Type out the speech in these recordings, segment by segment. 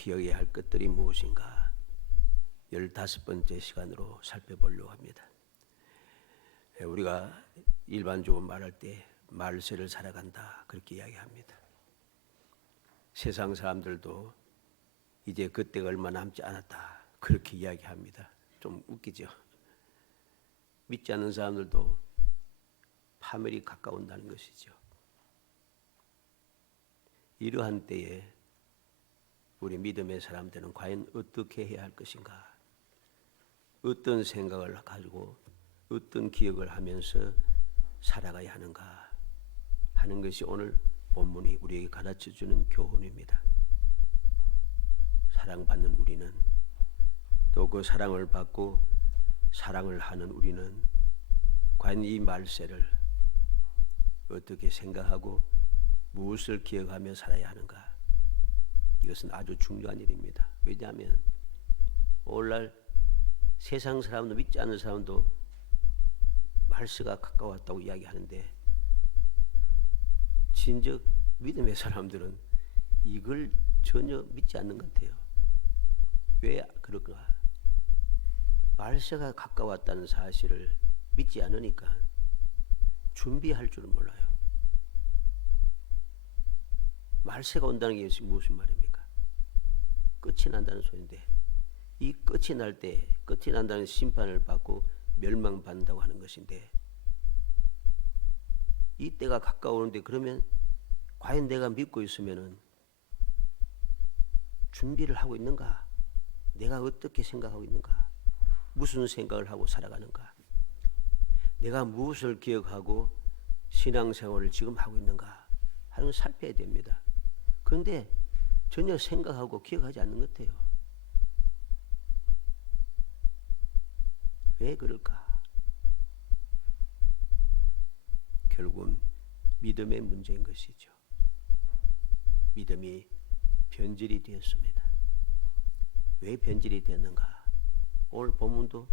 기억해야 할 것들이 무엇인가 15번째 시간으로 살펴보려고 합니다. 우리가 일반적으로 말할 때 말세를 살아간다 그렇게 이야기합니다. 세상 사람들도 이제 그때가 얼마 남지 않았다 그렇게 이야기합니다. 좀 웃기죠. 믿지 않는 사람들도 파멸이 가까운다는 것이죠. 이러한 때에 우리 믿음의 사람들은 과연 어떻게 해야 할 것인가? 어떤 생각을 가지고 어떤 기억을 하면서 살아가야 하는가 하는 것이 오늘 본문이 우리에게 가르쳐주는 교훈입니다. 사랑받는 우리는 또 그 사랑을 받고 사랑을 하는 우리는 과연 이 말세를 어떻게 생각하고 무엇을 기억하며 살아야 하는가? 이것은 아주 중요한 일입니다. 왜냐하면 오늘날 세상 사람도 믿지 않는 사람도 말세가 가까웠다고 이야기하는데 진즉 믿음의 사람들은 이걸 전혀 믿지 않는 것 같아요. 왜 그럴까? 말세가 가까웠다는 사실을 믿지 않으니까 준비할 줄은 몰라요. 말세가 온다는 게 무슨 말입니까? 끝이 난다는 소리인데 이 끝이 날 때 끝이 난다는 심판을 받고 멸망받는다고 하는 것인데 이 때가 가까우는데 그러면 과연 내가 믿고 있으면은 준비를 하고 있는가? 내가 어떻게 생각하고 있는가? 무슨 생각을 하고 살아가는가? 내가 무엇을 기억하고 신앙생활을 지금 하고 있는가 하는 걸 살펴야 됩니다. 그런데 전혀 생각하고 기억하지 않는 것 같아요. 왜 그럴까? 결국은 믿음의 문제인 것이죠. 믿음이 변질이 되었습니다. 왜 변질이 됐는가? 오늘 본문도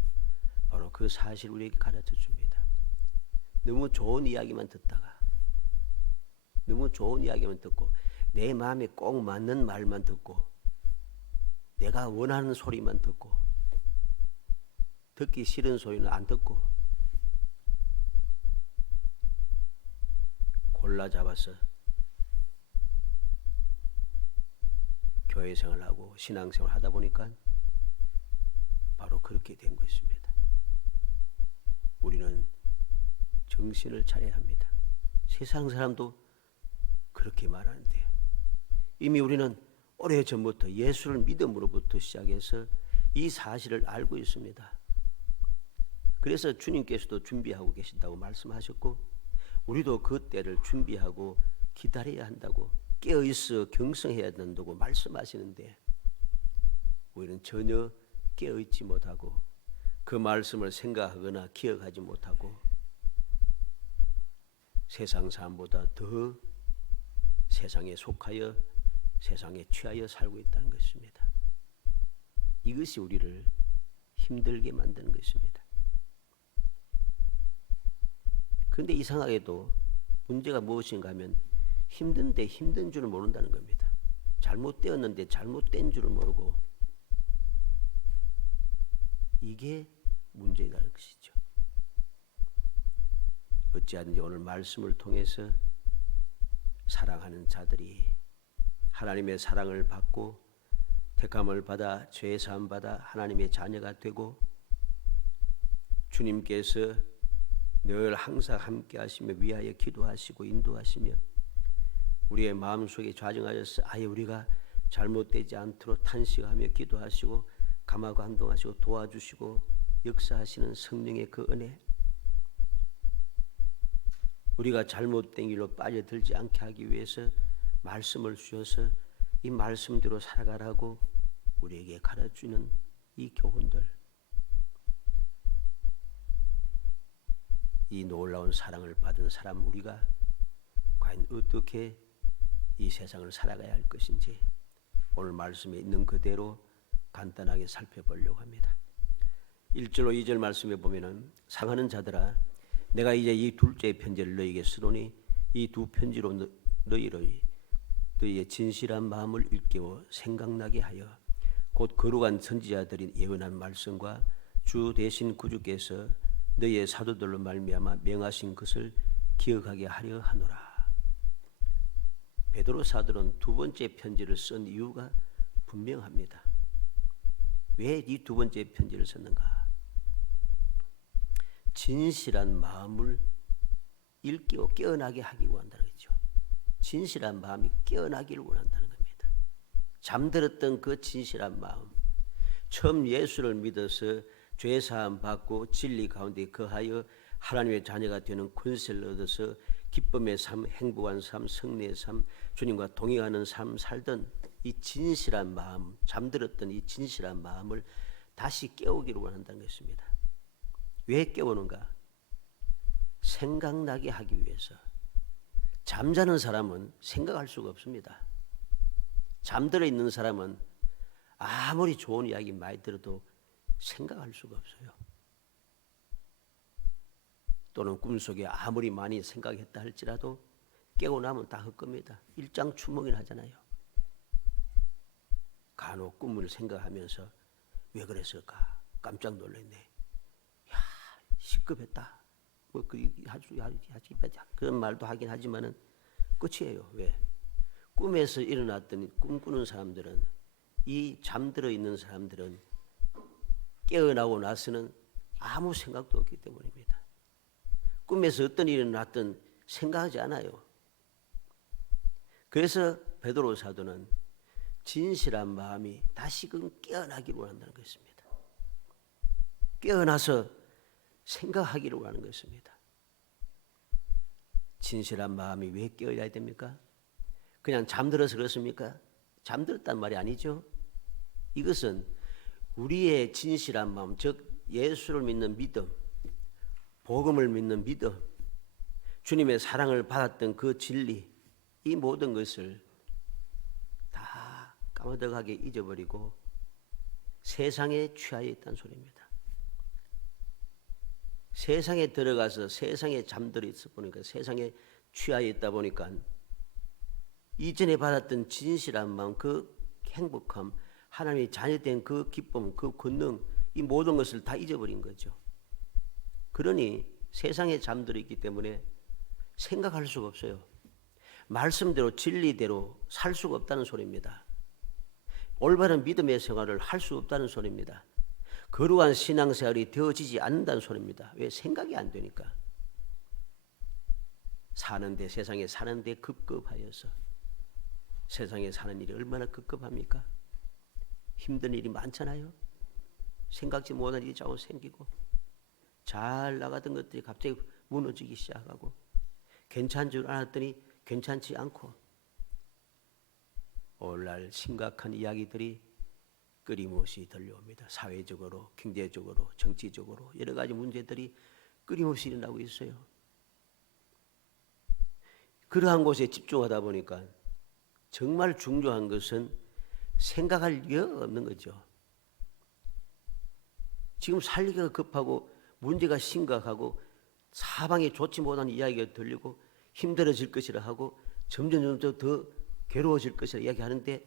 바로 그 사실을 우리에게 가르쳐 줍니다. 너무 좋은 이야기만 듣다가 너무 좋은 이야기만 듣고 내 마음에 꼭 맞는 말만 듣고 내가 원하는 소리만 듣고 듣기 싫은 소리는 안 듣고 골라 잡아서 교회 생활하고 신앙생활 하다 보니까 바로 그렇게 된 것입니다. 우리는 정신을 차려야 합니다. 세상 사람도 그렇게 말하는데 이미 우리는 오래전부터 예수를 믿음으로부터 시작해서 이 사실을 알고 있습니다. 그래서 주님께서도 준비하고 계신다고 말씀하셨고 우리도 그 때를 준비하고 기다려야 한다고 깨어있어 경성해야 된다고 말씀하시는데 우리는 전혀 깨어있지 못하고 그 말씀을 생각하거나 기억하지 못하고 세상 사람보다 더 세상에 속하여 세상에 취하여 살고 있다는 것입니다. 이것이 우리를 힘들게 만드는 것입니다. 그런데 이상하게도 문제가 무엇인가 하면 힘든데 힘든 줄을 모른다는 겁니다. 잘못되었는데 잘못된 줄을 모르고 이게 문제라는 것이죠. 어찌하든지 오늘 말씀을 통해서 사랑하는 자들이 하나님의 사랑을 받고 택함을 받아 죄 사함 받아 하나님의 자녀가 되고 주님께서 늘 항상 함께 하시며 위하여 기도하시고 인도하시며 우리의 마음속에 좌정하여서 아예 우리가 잘못되지 않도록 탄식하며 기도하시고 감화고 한동하시고 도와주시고 역사하시는 성령의 그 은혜 우리가 잘못된 길로 빠져들지 않게 하기 위해서 말씀을 주셔서 이 말씀대로 살아가라고 우리에게 가르쳐주는 이 교훈들 이 놀라운 사랑을 받은 사람 우리가 과연 어떻게 이 세상을 살아가야 할 것인지 오늘 말씀에 있는 그대로 간단하게 살펴보려고 합니다. 1절로 2절 말씀에 보면은 사랑하는 자들아 내가 이제 이 둘째 편지를 너희에게 쓰노니 이 두 편지로 너희를 너희의 진실한 마음을 일깨워 생각나게 하여 곧 거룩한 선지자들이 예언한 말씀과 주 대신 구주께서 너희의 사도들로 말미암아 명하신 것을 기억하게 하려 하노라. 베드로 사도는 두 번째 편지를 쓴 이유가 분명합니다. 왜 이 두 번째 편지를 썼는가? 진실한 마음을 일깨워 깨어나게 하기 원한다는 거죠. 진실한 마음이 깨어나기를 원한다는 겁니다. 잠들었던 그 진실한 마음, 처음 예수를 믿어서 죄사함 받고 진리 가운데 거하여 하나님의 자녀가 되는 권세를 얻어서 기쁨의 삶, 행복한 삶, 승리의 삶, 주님과 동행하는 삶 살던 이 진실한 마음, 잠들었던 이 진실한 마음을 다시 깨우기를 원한다는 것입니다. 왜 깨우는가? 생각나게 하기 위해서. 잠자는 사람은 생각할 수가 없습니다. 잠들어 있는 사람은 아무리 좋은 이야기 많이 들어도 생각할 수가 없어요. 또는 꿈속에 아무리 많이 생각했다 할지라도 깨고 나면 다 헛겁니다. 일장추몽이나 하잖아요. 간혹 꿈을 생각하면서 왜 그랬을까? 깜짝 놀랐네. 야, 시급했다. 뭐 그런 말도 하긴 하지만은 끝이에요. 왜? 꿈에서 일어났더니 꿈꾸는 사람들은, 이 잠들어 있는 사람들은 깨어나고 나서는 아무 생각도 없기 때문입니다. 꿈에서 어떤 일이 났든 생각하지 않아요. 그래서 베드로 사도는 진실한 마음이 다시금 깨어나기를 원한다는 것입니다. 깨어나서 생각하기를 원하는 것입니다. 진실한 마음이 왜 깨어야 됩니까? 그냥 잠들어서 그렇습니까? 잠들었단 말이 아니죠. 이것은 우리의 진실한 마음, 즉 예수를 믿는 믿음, 복음을 믿는 믿음, 주님의 사랑을 받았던 그 진리, 이 모든 것을 다 까마득하게 잊어버리고 세상에 취하여 있다는 소리입니다. 세상에 들어가서 세상에 잠들어 있어 보니까, 세상에 취하여 있다 보니까 이전에 받았던 진실한 마음, 그 행복함, 하나님의 자녀된 그 기쁨, 그 권능, 이 모든 것을 다 잊어버린 거죠. 그러니 세상에 잠들어 있기 때문에 생각할 수가 없어요. 말씀대로 진리대로 살 수가 없다는 소리입니다. 올바른 믿음의 생활을 할 수 없다는 소리입니다. 거룩한 신앙생활이 되어지지 않는다는 소리입니다. 왜? 생각이 안 되니까. 사는데, 세상에 사는데 급급하여서. 세상에 사는 일이 얼마나 급급합니까? 힘든 일이 많잖아요. 생각지 못한 일이 자꾸 생기고, 잘 나가던 것들이 갑자기 무너지기 시작하고, 괜찮은 줄 알았더니 괜찮지 않고, 오늘날 심각한 이야기들이 끊임없이 들려옵니다. 사회적으로, 경제적으로, 정치적으로 여러 가지 문제들이 끊임없이 일어나고 있어요. 그러한 곳에 집중하다 보니까 정말 중요한 것은 생각할 여유가 없는 거죠. 지금 살기가 급하고 문제가 심각하고 사방에 좋지 못한 이야기가 들리고 힘들어질 것이라 하고 점점 더 괴로워질 것이라 이야기하는데,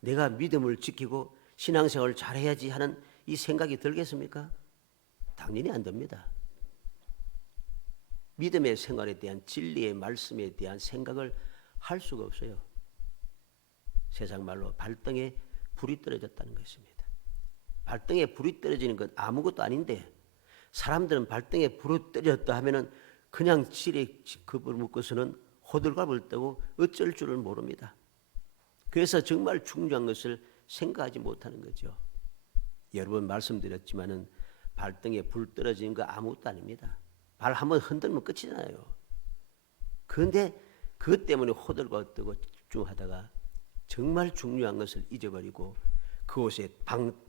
내가 믿음을 지키고 신앙생활을 잘해야지 하는 이 생각이 들겠습니까? 당연히 안 됩니다. 믿음의 생활에 대한, 진리의 말씀에 대한 생각을 할 수가 없어요. 세상 말로 발등에 불이 떨어졌다는 것입니다. 발등에 불이 떨어지는 건 아무것도 아닌데, 사람들은 발등에 불이 떨어졌다 하면은 그냥 실에 급을 묶어서는 호들갑을 떠고 어쩔 줄을 모릅니다. 그래서 정말 중요한 것을 생각하지 못하는 거죠. 여러 번 말씀드렸지만은 발등에 불 떨어지는 거 아무것도 아닙니다. 발 한번 흔들면 끝이잖아요. 그런데 그것 때문에 호들갑 떠고 집중하다가 정말 중요한 것을 잊어버리고 그곳에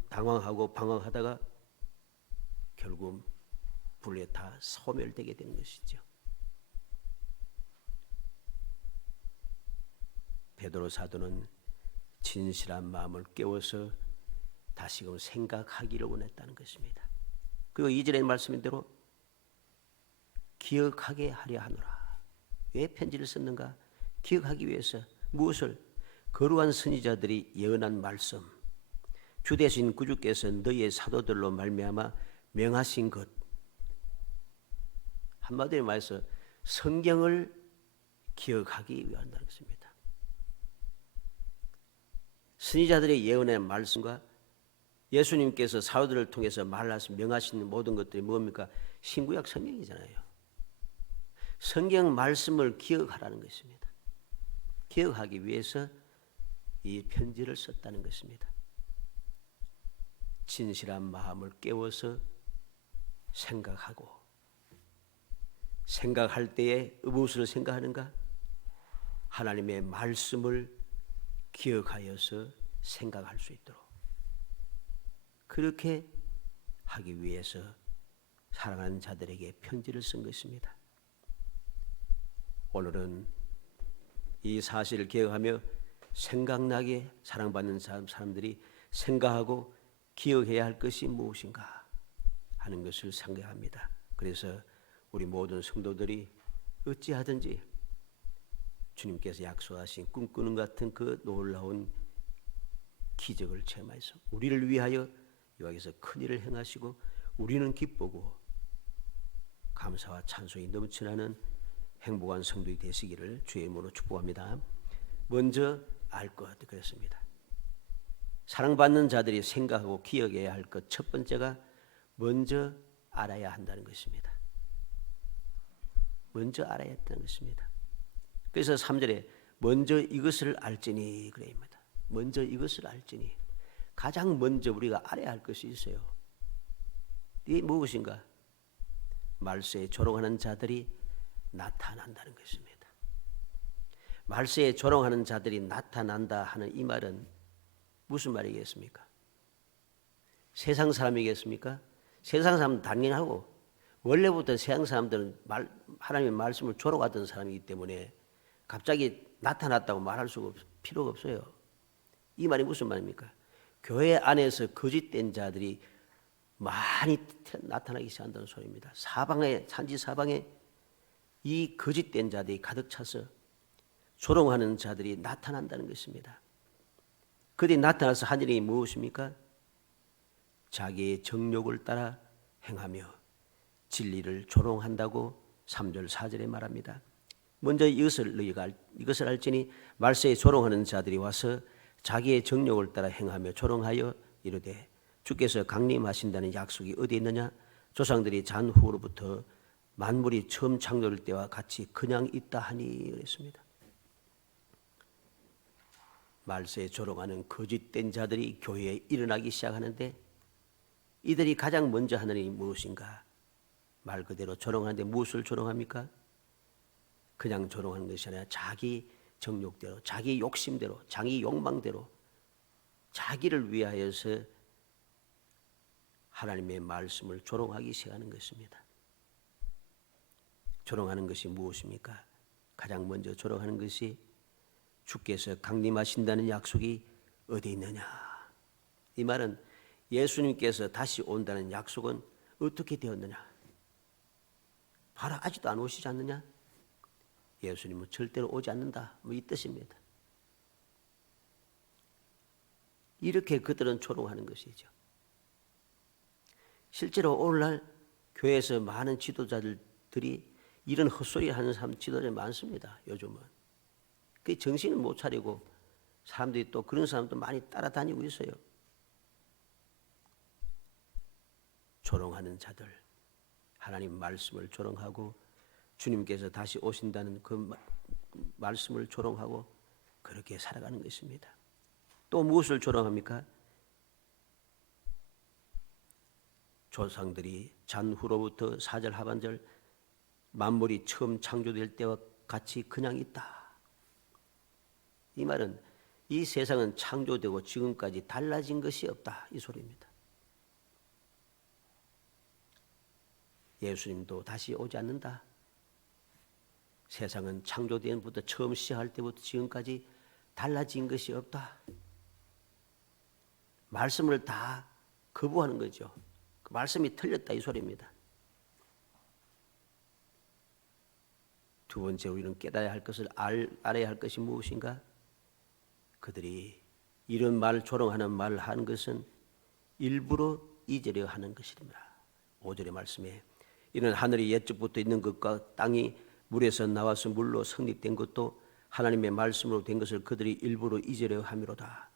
당황하고 방황하다가 결국 불에 다 소멸되게 되는 것이죠. 베드로 사도는 진실한 마음을 깨워서 다시금 생각하기를 원했다는 것입니다. 그리고 2절의 말씀인 대로 기억하게 하려 하노라. 왜 편지를 썼는가? 기억하기 위해서, 무엇을? 거룩한 선지자들이 예언한 말씀, 주 되신 구주께서 너희의 사도들로 말미암아 명하신 것. 한마디로 말해서 성경을 기억하기 위한다는 것입니다. 선지자들의 예언의 말씀과 예수님께서 사도들을 통해서 말하신 명하신 모든 것들이 뭡니까? 신구약 성경이잖아요. 성경 말씀을 기억하라는 것입니다. 기억하기 위해서 이 편지를 썼다는 것입니다. 진실한 마음을 깨워서 생각하고, 생각할 때에 무엇을 생각하는가? 하나님의 말씀을 기억하여서 생각할 수 있도록 그렇게 하기 위해서 사랑하는 자들에게 편지를 쓴 것입니다. 오늘은 이 사실을 기억하며 생각나게 사랑받는 사람들이 생각하고 기억해야 할 것이 무엇인가 하는 것을 생각합니다. 그래서 우리 모든 성도들이 어찌하든지 주님께서 약속하신 꿈꾸는 같은 그 놀라운 기적을 체험해서 우리를 위하여 여기서 큰 일을 행하시고 우리는 기쁘고 감사와 찬송이 넘쳐나는 행복한 성도이 되시기를 주의 이름으로 축복합니다. 먼저 알 것 그랬습니다. 사랑받는 자들이 생각하고 기억해야 할 것 첫 번째가 먼저 알아야 한다는 것입니다. 먼저 알아야 한다는 것입니다. 그래서 3절에 먼저 이것을 알지니 그래입니다. 먼저 이것을 알지니 가장 먼저 우리가 알아야 할 것이 있어요. 이게 무엇인가? 말세에 조롱하는 자들이 나타난다는 것입니다. 말세에 조롱하는 자들이 나타난다 하는 이 말은 무슨 말이겠습니까? 세상 사람이겠습니까? 세상 사람은 당연하고 원래부터 세상 사람들은 하나님의 말씀을 조롱하던 사람이기 때문에 갑자기 나타났다고 말할 수가 필요가 없어요. 이 말이 무슨 말입니까? 교회 안에서 거짓된 자들이 많이 나타나기 시작한다는 소리입니다. 산지 사방에 이 거짓된 자들이 가득 차서 조롱하는 자들이 나타난다는 것입니다. 그들이 나타나서 한 일이 무엇입니까? 자기의 정욕을 따라 행하며 진리를 조롱한다고 3절 4절에 말합니다. 먼저 이것을 알지니 말세에 조롱하는 자들이 와서 자기의 정욕을 따라 행하며 조롱하여 이르되 주께서 강림하신다는 약속이 어디 있느냐? 조상들이 잔 후로부터 만물이 처음 창조될 때와 같이 그냥 있다 하니 그랬습니다. 말세에 조롱하는 거짓된 자들이 교회에 일어나기 시작하는데 이들이 가장 먼저 하는 일이 무엇인가? 말 그대로 조롱하는데 무엇을 조롱합니까? 그냥 조롱하는 것이 아니라 자기 정욕대로, 자기 욕심대로, 자기 욕망대로 자기를 위하여서 하나님의 말씀을 조롱하기 시작하는 것입니다. 조롱하는 것이 무엇입니까? 가장 먼저 조롱하는 것이 주께서 강림하신다는 약속이 어디 있느냐? 이 말은 예수님께서 다시 온다는 약속은 어떻게 되었느냐? 바로 아직도 안 오시지 않느냐? 예수님은 절대로 오지 않는다. 이 뜻입니다. 이렇게 그들은 조롱하는 것이죠. 실제로 오늘날 교회에서 많은 지도자들이 이런 헛소리 하는 지도자들이 많습니다. 요즘은. 그 정신을 못 차리고 사람들이 또 그런 사람도 많이 따라다니고 있어요. 조롱하는 자들, 하나님 말씀을 조롱하고 주님께서 다시 오신다는 그 말씀을 조롱하고 그렇게 살아가는 것입니다. 또 무엇을 조롱합니까? 조상들이 잔 후로부터 4절 하반절 만물이 처음 창조될 때와 같이 그냥 있다. 이 말은 이 세상은 창조되고 지금까지 달라진 것이 없다. 이 소리입니다. 예수님도 다시 오지 않는다. 세상은 창조된부터 처음 시작할 때부터 지금까지 달라진 것이 없다. 말씀을 다 거부하는 거죠. 그 말씀이 틀렸다 이 소리입니다. 두 번째 우리는 깨달아야 할 것을 알아야 할 것이 무엇인가? 그들이 이런 말, 조롱하는 말을 하는 것은 일부러 잊으려 하는 것입니다. 5절의 말씀에 이는 하늘이 옛적부터 있는 것과 땅이 물에서 나와서 물로 성립된 것도 하나님의 말씀으로 된 것을 그들이 일부러 잊으려 함이로다.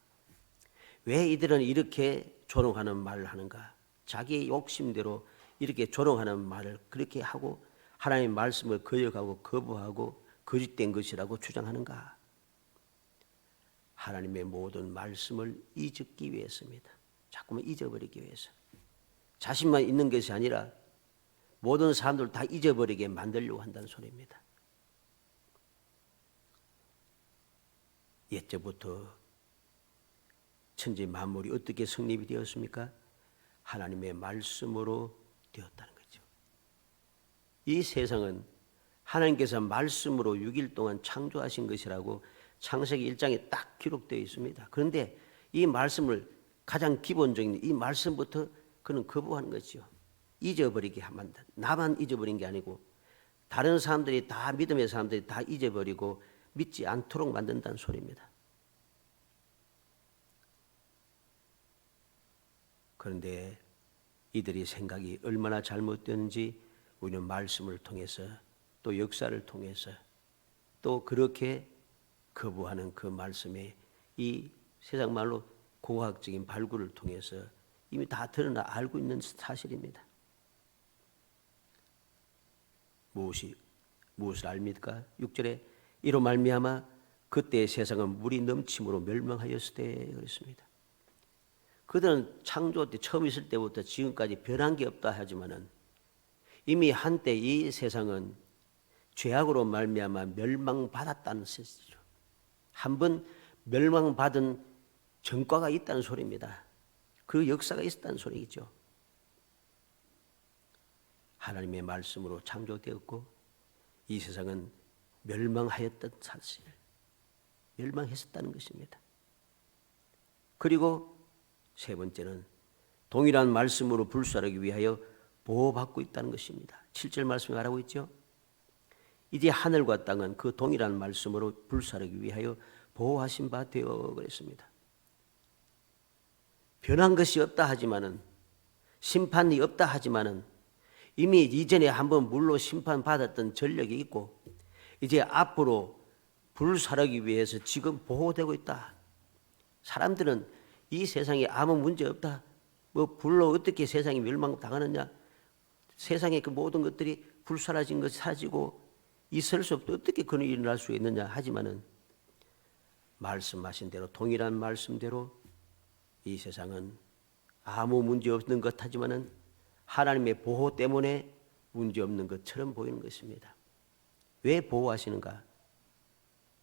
왜 이들은 이렇게 조롱하는 말을 하는가? 자기의 욕심대로 이렇게 조롱하는 말을 그렇게 하고 하나님의 말씀을 거역하고 거부하고 거짓된 것이라고 주장하는가? 하나님의 모든 말씀을 잊기 위해서입니다. 자꾸만 잊어버리기 위해서. 자신만 있는 것이 아니라 모든 사람들 다 잊어버리게 만들려고 한다는 소리입니다. 옛적부터 천지 만물이 어떻게 성립이 되었습니까? 하나님의 말씀으로 되었다는 거죠. 이 세상은 하나님께서 말씀으로 6일 동안 창조하신 것이라고 창세기 1장에 딱 기록되어 있습니다. 그런데 이 말씀을 가장 기본적인 이 말씀부터 그는 거부하는 거죠. 잊어버리게 만든. 나만 잊어버린 게 아니고 다른 사람들이 다 믿음의 사람들이 다 잊어버리고 믿지 않도록 만든다는 소리입니다. 그런데 이들이 생각이 얼마나 잘못되는지 우리는 말씀을 통해서 또 역사를 통해서 또 그렇게 거부하는 그 말씀에 이 세상 말로 고고학적인 발굴을 통해서 이미 다 드러나 알고 있는 사실입니다. 무엇을 압니까? 6절에 이로 말미암아 그때의 세상은 물이 넘침으로 멸망하였으되 그랬습니다. 그들은 창조 때 처음 있을 때부터 지금까지 변한 게 없다 하지만은 이미 한때 이 세상은 죄악으로 말미암아 멸망받았다는 뜻이죠. 한번 멸망받은 전과가 있다는 소리입니다. 그 역사가 있었다는 소리이죠. 하나님의 말씀으로 창조되었고 이 세상은 멸망하였던 사실, 멸망했었다는 것입니다. 그리고 세 번째는 동일한 말씀으로 불사르기 위하여 보호받고 있다는 것입니다. 7절 말씀에 말하고 있죠. 이제 하늘과 땅은 그 동일한 말씀으로 불사르기 위하여 보호하신 바 되어 그랬습니다. 변한 것이 없다 하지만은 심판이 없다 하지만은 이미 이전에 한번 물로 심판받았던 전력이 있고 이제 앞으로 불사르기 위해서 지금 보호되고 있다. 사람들은 이 세상에 아무 문제 없다. 뭐 불로 어떻게 세상이 멸망당하느냐. 세상의 그 모든 것들이 불사라진 것이 사라지고 있을 수 없다. 어떻게 그런 일이 일어날 수 있느냐 하지만은 말씀하신 대로 동일한 말씀대로 이 세상은 아무 문제 없는 것 하지만은 하나님의 보호 때문에 문제 없는 것처럼 보이는 것입니다. 왜 보호하시는가?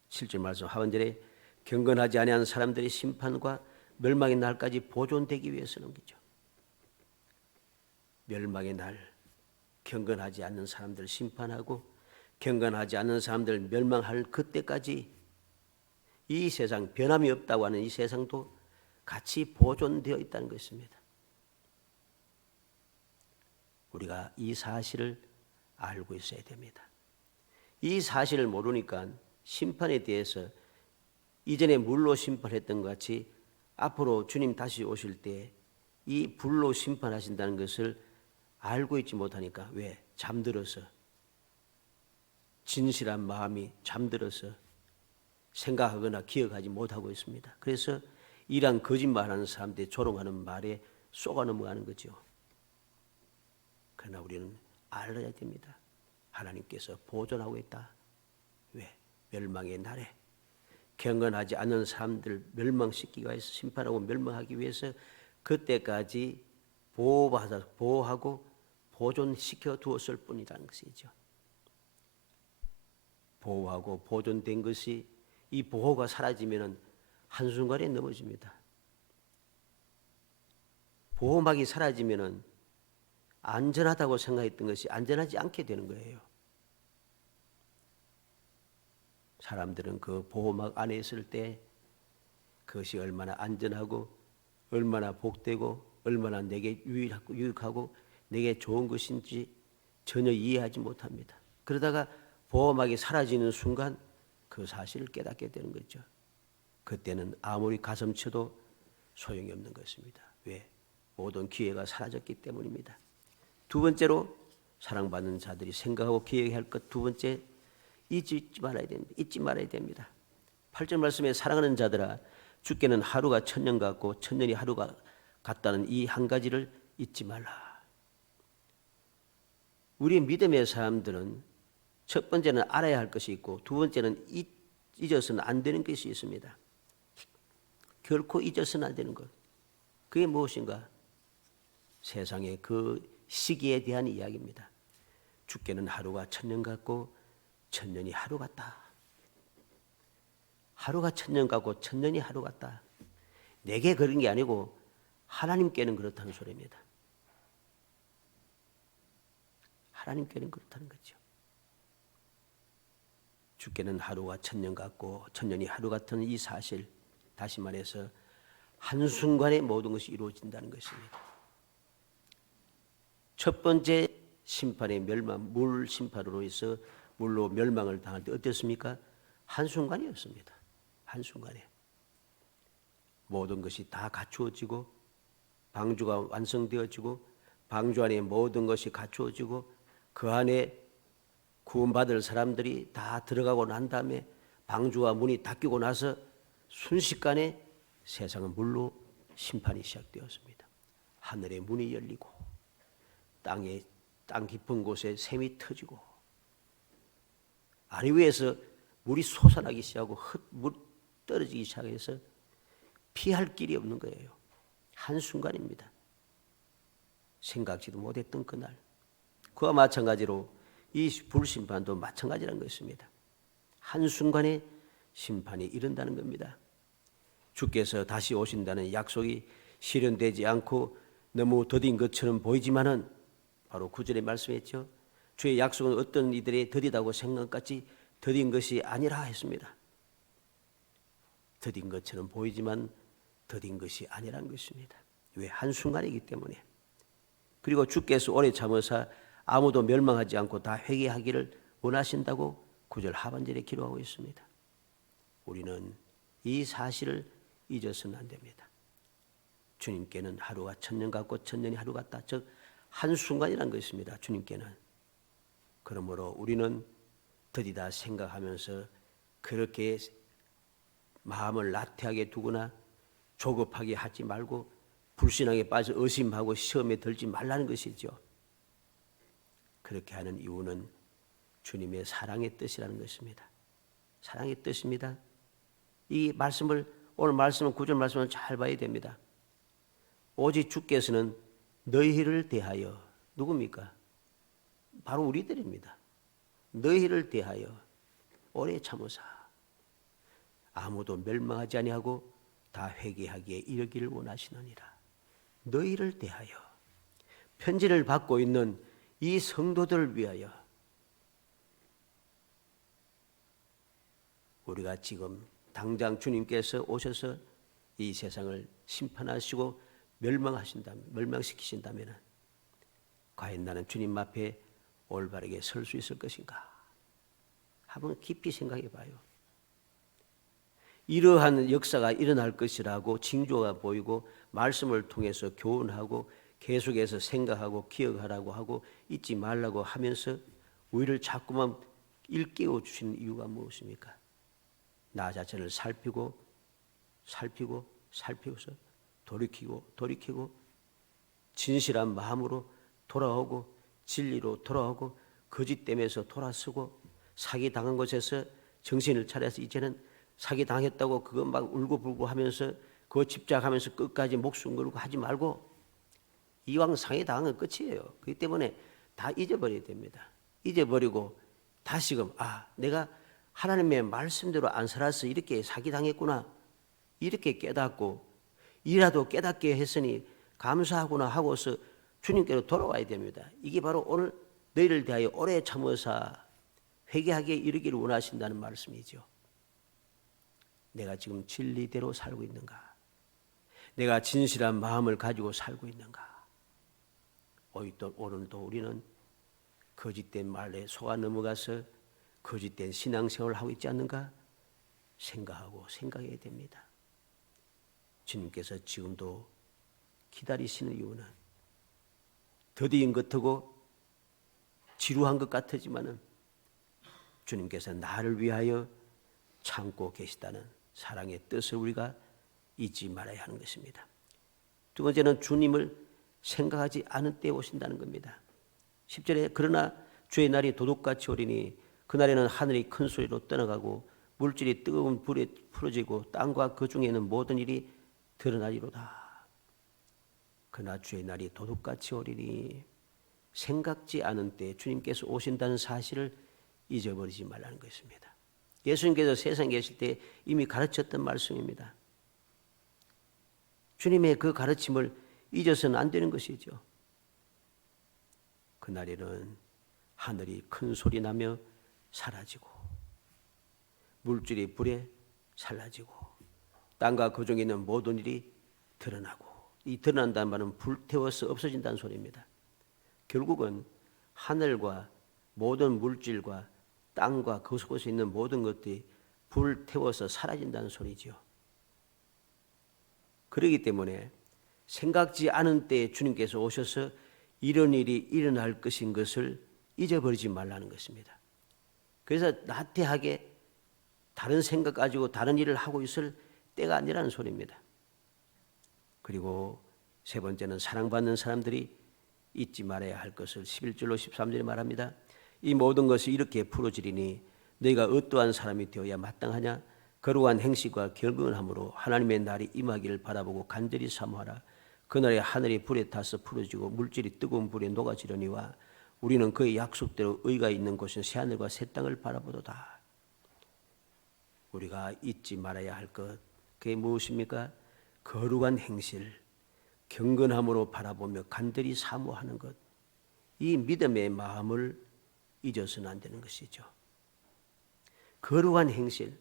7절 말씀 하반절에 경건하지 아니한 사람들의 심판과 멸망의 날까지 보존되기 위해서는 거죠. 멸망의 날, 경건하지 않는 사람들을 심판하고 경건하지 않는 사람들을 멸망할 그때까지 이 세상 변함이 없다고 하는 이 세상도 같이 보존되어 있다는 것입니다. 우리가 이 사실을 알고 있어야 됩니다. 이 사실을 모르니까 심판에 대해서 이전에 물로 심판했던 것 같이 앞으로 주님 다시 오실 때 이 불로 심판하신다는 것을 알고 있지 못하니까 왜? 잠들어서 진실한 마음이 잠들어서 생각하거나 기억하지 못하고 있습니다. 그래서 이러한 거짓말하는 사람들이 조롱하는 말에 쏘가 넘어가는 거죠. 그러나 우리는 알아야 됩니다. 하나님께서 보존하고 있다. 왜? 멸망의 날에 경건하지 않는 사람들을 멸망시키기 위해서 심판하고 멸망하기 위해서 그때까지 보호하고 보존시켜 두었을 뿐이라는 것이죠. 보호하고 보존된 것이 이 보호가 사라지면 한순간에 넘어집니다. 보호막이 사라지면 안전하다고 생각했던 것이 안전하지 않게 되는 거예요. 사람들은 그 보호막 안에 있을 때 그것이 얼마나 안전하고 얼마나 복되고 얼마나 내게 유익하고 내게 좋은 것인지 전혀 이해하지 못합니다. 그러다가 보호막이 사라지는 순간 그 사실을 깨닫게 되는 거죠. 그때는 아무리 가슴 쳐도 소용이 없는 것입니다. 왜? 모든 기회가 사라졌기 때문입니다. 두 번째로 사랑받는 자들이 생각하고 기억해야 할 것 두 번째, 잊지 말아야 됩니다. 잊지 말아야 됩니다. 8절 말씀에 사랑하는 자들아 주께는 하루가 천년 같고 천년이 하루가 같다는 이 한 가지를 잊지 말라. 우리 믿음의 사람들은 첫 번째는 알아야 할 것이 있고 두 번째는 잊어서는 안 되는 것이 있습니다. 결코 잊어서는 안 되는 것. 그게 무엇인가? 세상의 그 시기에 대한 이야기입니다. 주께는 하루가 천년 같고 천년이 하루 같다. 하루가 천년 같고 천년이 하루 같다. 내게 그런 게 아니고 하나님께는 그렇다는 소리입니다. 하나님께는 그렇다는 거죠. 주께는 하루가 천년 같고 천년이 하루 같은 이 사실, 다시 말해서 한순간에 모든 것이 이루어진다는 것입니다. 첫 번째 심판의 멸망, 물 심판으로 해서 물로 멸망을 당할 때 어땠습니까? 한순간이었습니다. 한순간에 모든 것이 다 갖추어지고 방주가 완성되어지고 방주 안에 모든 것이 갖추어지고 그 안에 구원받을 사람들이 다 들어가고 난 다음에 방주와 문이 닫히고 나서 순식간에 세상은 물로 심판이 시작되었습니다. 하늘의 문이 열리고 땅 깊은 곳에 샘이 터지고 아래 위에서 물이 솟아나기 시작하고 물 떨어지기 시작해서 피할 길이 없는 거예요. 한순간입니다. 생각지도 못했던 그날. 그와 마찬가지로 이 불심판도 마찬가지라는 것입니다. 한순간에 심판이 이른다는 겁니다. 주께서 다시 오신다는 약속이 실현되지 않고 너무 더딘 것처럼 보이지만은 바로 9절에 말씀했죠. 주의 약속은 어떤 이들의 더디다고 생각같이 더딘 것이 아니라 했습니다. 더딘 것처럼 보이지만 더딘 것이 아니라는 것입니다. 왜? 한순간이기 때문에. 그리고 주께서 오래 참으사 아무도 멸망하지 않고 다 회개하기를 원하신다고 9절 하반절에 기록하고 있습니다. 우리는 이 사실을 잊어서는 안 됩니다. 주님께는 하루가 천년 같고 천년이 하루 같다. 즉 한순간이라는 것입니다. 주님께는. 그러므로 우리는 더디다 생각하면서 그렇게 마음을 나태하게 두거나 조급하게 하지 말고 불신앙에 빠져 의심하고 시험에 들지 말라는 것이죠. 그렇게 하는 이유는 주님의 사랑의 뜻이라는 것입니다. 사랑의 뜻입니다. 이 말씀을 오늘 말씀은 9절 말씀을 잘 봐야 됩니다. 오직 주께서는 너희를 대하여 누굽니까? 바로 우리들입니다. 너희를 대하여 오래 참으사 아무도 멸망하지 아니하고 다 회개하기에 이르기를 원하시느니라. 너희를 대하여 편지를 받고 있는 이 성도들을 위하여 우리가 지금 당장 주님께서 오셔서 이 세상을 심판하시고 멸망시키신다면 과연 나는 주님 앞에 올바르게 설 수 있을 것인가? 한번 깊이 생각해 봐요. 이러한 역사가 일어날 것이라고 징조가 보이고 말씀을 통해서 교훈하고 계속해서 생각하고 기억하라고 하고 잊지 말라고 하면서 우리를 자꾸만 일깨워 주시는 이유가 무엇입니까? 나 자신을 살피고서 돌이키고 진실한 마음으로 돌아오고 진리로 돌아오고 거짓됨에서 돌아서고 사기당한 것에서 정신을 차려서 이제는 사기당했다고 그거 막 울고불고 하면서 그거 집착하면서 끝까지 목숨 걸고 하지 말고 이왕 상해당한 건 끝이에요. 그렇기 때문에 다 잊어버려야 됩니다. 잊어버리고 다시금 내가 하나님의 말씀대로 안 살아서 이렇게 사기당했구나 이렇게 깨닫고 이라도 깨닫게 했으니 감사하구나 하고서 주님께로 돌아와야 됩니다. 이게 바로 오늘 너희를 대하여 오래 참으사 회개하기에 이르기를 원하신다는 말씀이죠. 내가 지금 진리대로 살고 있는가? 내가 진실한 마음을 가지고 살고 있는가? 오늘도 우리는 거짓된 말에 속아 넘어가서 거짓된 신앙생활을 하고 있지 않는가? 생각해야 됩니다. 주님께서 지금도 기다리시는 이유는 더디인 것 같고 지루한 것 같지만은 주님께서 나를 위하여 참고 계시다는 사랑의 뜻을 우리가 잊지 말아야 하는 것입니다. 두 번째는 주님을 생각하지 않은 때에 오신다는 겁니다. 10절에 그러나 주의 날이 도둑같이 오리니 그날에는 하늘이 큰 소리로 떠나가고 물질이 뜨거운 불에 풀어지고 땅과 그 중에 있는 모든 일이 드러나리로다. 그러나 주의 날이 도둑같이 오리니 생각지 않은 때에 주님께서 오신다는 사실을 잊어버리지 말라는 것입니다. 예수님께서 세상에 계실 때 이미 가르쳤던 말씀입니다. 주님의 그 가르침을 잊어서는 안 되는 것이죠. 그날에는 하늘이 큰 소리 나며 사라지고 물질이 불에 사라지고 땅과 그 중에 있는 모든 일이 드러나고, 이 드러난다는 말은 불태워서 없어진다는 소리입니다. 결국은 하늘과 모든 물질과 땅과 그 속에 있는 모든 것들이 불태워서 사라진다는 소리죠. 그렇기 때문에 생각지 않은 때에 주님께서 오셔서 이런 일이 일어날 것인 것을 잊어버리지 말라는 것입니다. 그래서 나태하게 다른 생각 가지고 다른 일을 하고 있을 때가 아니라는 소리입니다. 그리고 세 번째는 사랑받는 사람들이 잊지 말아야 할 것을 11절로 13절에 말합니다. 이 모든 것이 이렇게 풀어지리니 너희가 어떠한 사람이 되어야 마땅하냐? 거룩한 행실과 경건함으로 하나님의 날이 임하기를 바라보고 간절히 사모하라. 그날에 하늘이 불에 타서 풀어지고 물질이 뜨거운 불에 녹아지려니와 우리는 그의 약속대로 의가 있는 곳은 새하늘과 새 땅을 바라보도다. 우리가 잊지 말아야 할 것, 그게 무엇입니까? 거룩한 행실, 경건함으로 바라보며 간절히 사모하는 것, 이 믿음의 마음을 잊어서는 안 되는 것이죠. 거룩한 행실,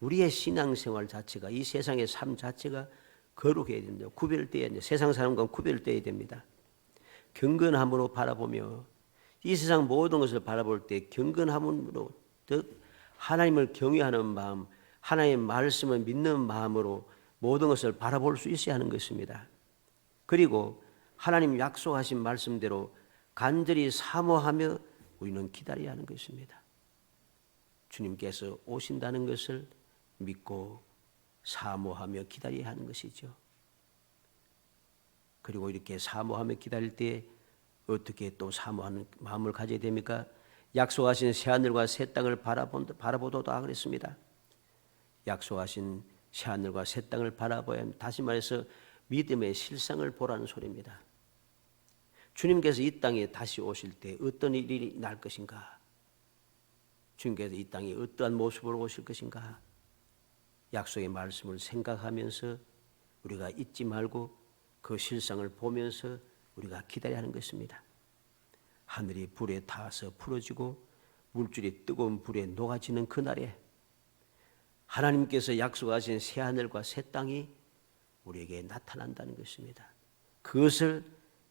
우리의 신앙생활 자체가, 이 세상의 삶 자체가 거룩해야 됩니다. 구별되어야 됩니다. 세상 사람과 구별되어야 됩니다. 경건함으로 바라보며 이 세상 모든 것을 바라볼 때 경건함으로, 즉 하나님을 경외하는 마음, 하나님의 말씀을 믿는 마음으로 모든 것을 바라볼 수 있어야 하는 것입니다. 그리고 하나님 약속하신 말씀대로 간절히 사모하며 우리는 기다려야 하는 것입니다. 주님께서 오신다는 것을 믿고 사모하며 기다려야 하는 것이죠. 그리고 이렇게 사모하며 기다릴 때 어떻게 또 사모하는 마음을 가져야 됩니까? 약속하신 새하늘과 새 땅을 바라보도다 그랬습니다. 약속하신 새하늘과 새 땅을 바라봐야 합니다. 다시 말해서 믿음의 실상을 보라는 소리입니다. 주님께서 이 땅에 다시 오실 때 어떤 일이 날 것인가? 주님께서 이 땅에 어떠한 모습으로 오실 것인가? 약속의 말씀을 생각하면서 우리가 잊지 말고 그 실상을 보면서 우리가 기다려야 하는 것입니다. 하늘이 불에 타서 풀어지고 물질이 뜨거운 불에 녹아지는 그날에 하나님께서 약속하신 새 하늘과 새 땅이 우리에게 나타난다는 것입니다. 그것을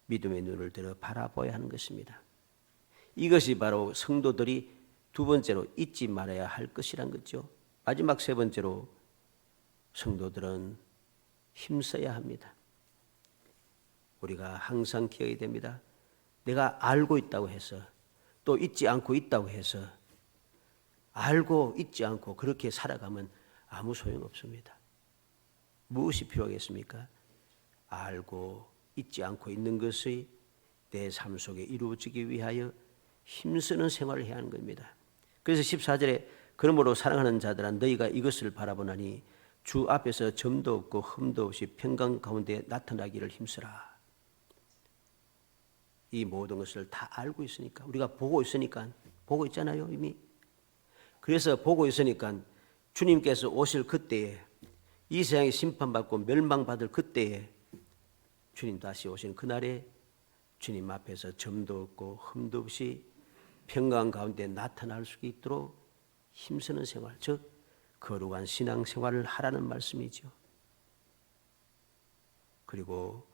믿음의 눈을 들어 바라봐야 하는 것입니다. 이것이 바로 성도들이 두 번째로 잊지 말아야 할 것이란 거죠. 마지막 세 번째로 성도들은 힘써야 합니다. 우리가 항상 기억해야 됩니다. 내가 알고 있다고 해서 또 잊지 않고 있다고 해서 알고 잊지 않고 그렇게 살아가면 아무 소용없습니다. 무엇이 필요하겠습니까? 알고 잊지 않고 있는 것이 내 삶 속에 이루어지기 위하여 힘쓰는 생활을 해야 하는 겁니다. 그래서 14절에 그러므로 사랑하는 자들아 너희가 이것을 바라보나니 주 앞에서 점도 없고 흠도 없이 평강 가운데 나타나기를 힘쓰라. 이 모든 것을 다 알고 있으니까, 우리가 보고 있으니까, 보고 있잖아요 이미. 그래서 보고 있으니까 주님께서 오실 그때에, 이 세상에 심판받고 멸망받을 그때에, 주님 다시 오신 그날에 주님 앞에서 점도 없고 흠도 없이 평강 가운데 나타날 수 있도록 힘쓰는 생활, 즉 거룩한 신앙생활을 하라는 말씀이죠. 그리고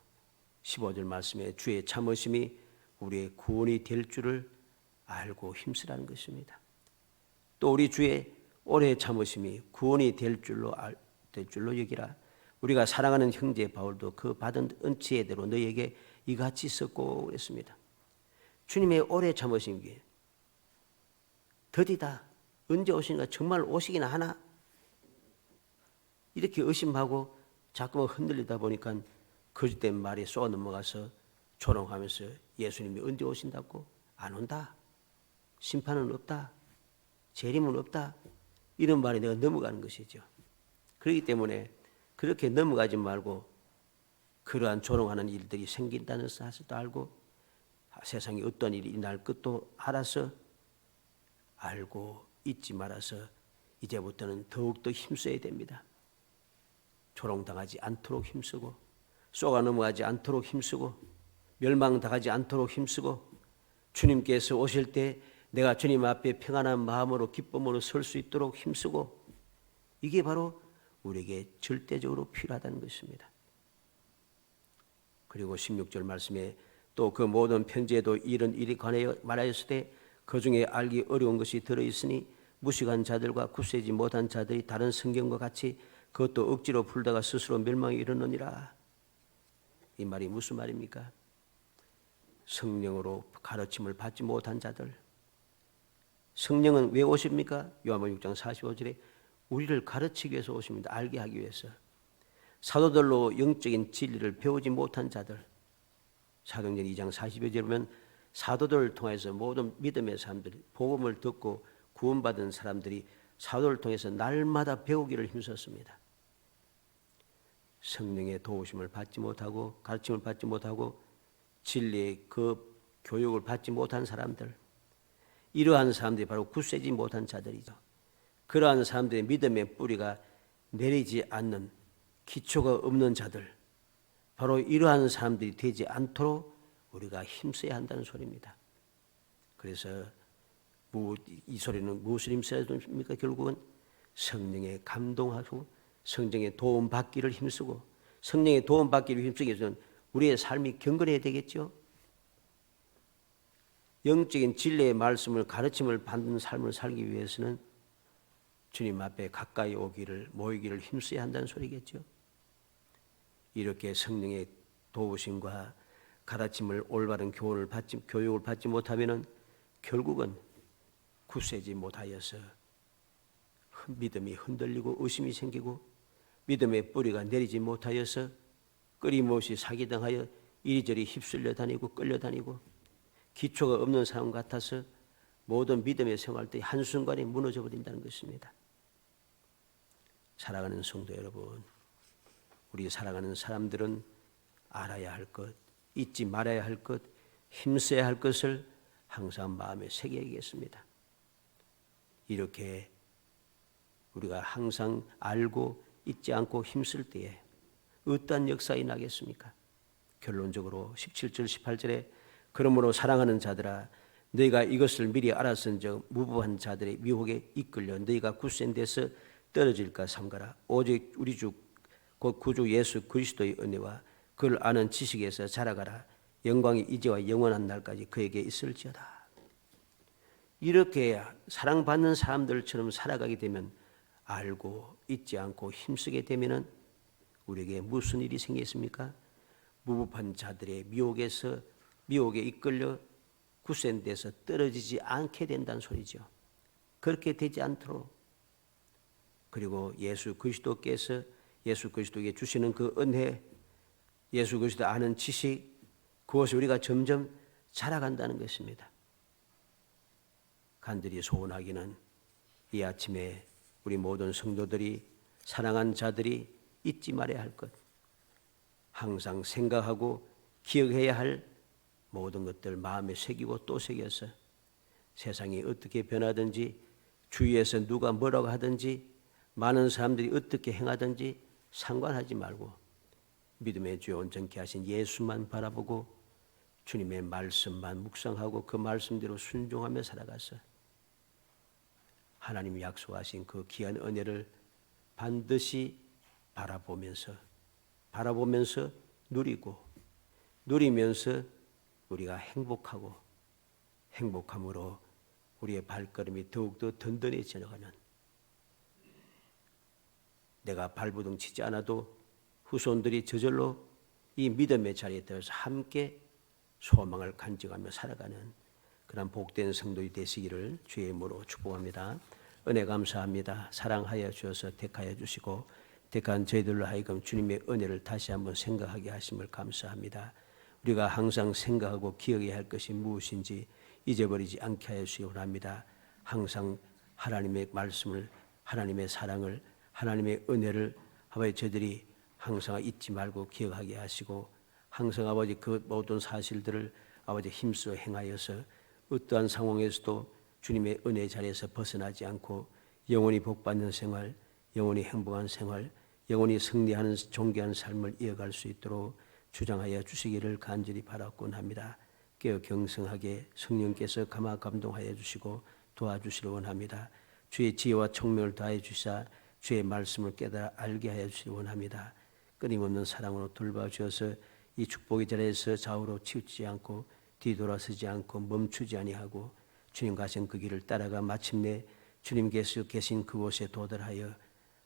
15절 말씀에 주의 참으심이 우리의 구원이 될 줄을 알고 힘쓰라는 것입니다. 또 우리 주의 오래 참으심이 구원이 될 줄로 여기라. 우리가 사랑하는 형제 바울도 그 받은 은혜대로 너희에게 이같이 썼고 그랬습니다. 주님의 오래 참으신 게 더디다. 언제 오시는가? 정말 오시기나 하나? 이렇게 의심하고 자꾸만 흔들리다 보니까 거짓된 말에 쏘아 넘어가서 조롱하면서 예수님이 언제 오신다고? 안 온다. 심판은 없다. 재림은 없다. 이런 말에 내가 넘어가는 것이죠. 그렇기 때문에 그렇게 넘어가지 말고 그러한 조롱하는 일들이 생긴다는 사실도 알고 세상에 어떤 일이 날 것도 알아서 알고 잊지 말아서 이제부터는 더욱더 힘써야 됩니다. 조롱당하지 않도록 힘쓰고 쏘가 넘어가지 않도록 힘쓰고 멸망당하지 않도록 힘쓰고 주님께서 오실 때 내가 주님 앞에 평안한 마음으로 기쁨으로 설 수 있도록 힘쓰고 이게 바로 우리에게 절대적으로 필요하다는 것입니다. 그리고 16절 말씀에 또 그 모든 편지에도 이런 일이 관하여 말하였을 때 그 중에 알기 어려운 것이 들어있으니 무식한 자들과 굳세지 못한 자들이 다른 성경과 같이 그것도 억지로 풀다가 스스로 멸망에 이르느니라. 이 말이 무슨 말입니까? 성령으로 가르침을 받지 못한 자들. 성령은 왜 오십니까? 요한복음 6장 45절에 우리를 가르치기 위해서 오십니다. 알게 하기 위해서. 사도들로 영적인 진리를 배우지 못한 자들. 사도행전 2장 40절에 보면 사도들을 통해서 모든 믿음의 사람들이 복음을 듣고 구원받은 사람들이 사도를 통해서 날마다 배우기를 힘썼습니다. 성령의 도우심을 받지 못하고 가르침을 받지 못하고 진리의 그 교육을 받지 못한 사람들, 이러한 사람들이 바로 굳세지 못한 자들이죠. 그러한 사람들의 믿음의 뿌리가 내리지 않는 기초가 없는 자들, 바로 이러한 사람들이 되지 않도록 우리가 힘써야 한다는 소리입니다. 그래서 이 소리는 무엇을 힘써야 됩니까? 결국은 성령의 감동하고 성령의 도움 받기를 힘쓰고 성령의 도움 받기를 힘쓰기 위해서는 우리의 삶이 경건해야 되겠죠. 영적인 진리의 말씀을 가르침을 받는 삶을 살기 위해서는 주님 앞에 가까이 오기를 모이기를 힘써야 한다는 소리겠죠. 이렇게 성령의 도우심과 가르침을 올바른 교육을 받지 못하면은 결국은 굳세지 못하여서 믿음이 흔들리고 의심이 생기고 믿음의 뿌리가 내리지 못하여서 끊임없이 사기당하여 이리저리 휩쓸려 다니고 끌려다니고 기초가 없는 사람 같아서 모든 믿음의 생활들이 한순간에 무너져 버린다는 것입니다. 사랑하는 성도 여러분, 우리 사랑하는 사람들은 알아야 할 것, 잊지 말아야 할 것, 힘써야 할 것을 항상 마음에 새겨야겠습니다. 이렇게 우리가 항상 알고 잊지 않고 힘쓸 때에 어떠한 역사가 나겠습니까? 결론적으로 17절 18절에 그러므로 사랑하는 자들아 너희가 이것을 미리 알았은즉 무부한 자들의 미혹에 이끌려 너희가 굳센 데서 떨어질까 삼가라. 오직 우리 주 곧 구주 예수 그리스도의 은혜와 그를 아는 지식에서 자라가라. 영광이 이제와 영원한 날까지 그에게 있을지어다. 이렇게 사랑받는 사람들처럼 살아가게 되면 알고 잊지 않고 힘쓰게 되면은 우리에게 무슨 일이 생겼습니까? 무법한 자들의 미혹에 이끌려 굳센 데서 떨어지지 않게 된다는 소리죠. 그렇게 되지 않도록 그리고 예수 그리스도에게 주시는 그 은혜, 예수 그리스도 아는 지식, 그것을 우리가 점점 자라간다는 것입니다. 간절히 소원하기는 이 아침에 우리 모든 성도들이 사랑한 자들이 잊지 말아야 할 것, 항상 생각하고 기억해야 할 모든 것들 마음에 새기고 또 새겨서 세상이 어떻게 변하든지 주위에서 누가 뭐라고 하든지 많은 사람들이 어떻게 행하든지 상관하지 말고 믿음의 주여 온전케 하신 예수만 바라보고 주님의 말씀만 묵상하고 그 말씀대로 순종하며 살아가서 하나님이 약속하신 그 귀한 은혜를 반드시 바라보면서 누리면서 우리가 행복함으로 우리의 발걸음이 더욱더 든든해져 나가는 내가 발부둥 치지 않아도 후손들이 저절로 이 믿음의 자리에 들어서 함께 소망을 간직하며 살아가는 그런 복된 성도이 되시기를 주의 이름으로 축복합니다. 은혜 감사합니다. 사랑하여 주셔서 택하여 주시고 택한 저희들로 하여금 주님의 은혜를 다시 한번 생각하게 하심을 감사합니다. 우리가 항상 생각하고 기억해야 할 것이 무엇인지 잊어버리지 않게 하여 주시기 원합니다. 항상 하나님의 말씀을, 하나님의 사랑을, 하나님의 은혜를 아버지 저희들이 항상 잊지 말고 기억하게 하시고 항상 아버지 그 모든 사실들을 아버지 힘써 행하여서 어떠한 상황에서도 주님의 은혜 자리에서 벗어나지 않고 영원히 복받는 생활, 영원히 행복한 생활, 영원히 승리하는 존귀한 삶을 이어갈 수 있도록 주장하여 주시기를 간절히 바라곤 합니다. 깨어 경성하게 성령께서 감화 감동하여 주시고 도와주시기 원합니다. 주의 지혜와 총명을 다해 주시사 주의 말씀을 깨달아 알게 하여 주시기 원합니다. 끊임없는 사랑으로 돌봐주셔서 이 축복의 자리에서 좌우로 치우치지 않고 뒤돌아서지 않고 멈추지 아니하고 주님 가신 그 길을 따라가 마침내 주님께서 계신 그곳에 도달하여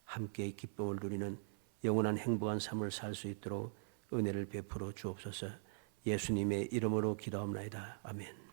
함께 기쁨을 누리는 영원한 행복한 삶을 살 수 있도록 은혜를 베풀어 주옵소서. 예수님의 이름으로 기도합니다. 아멘.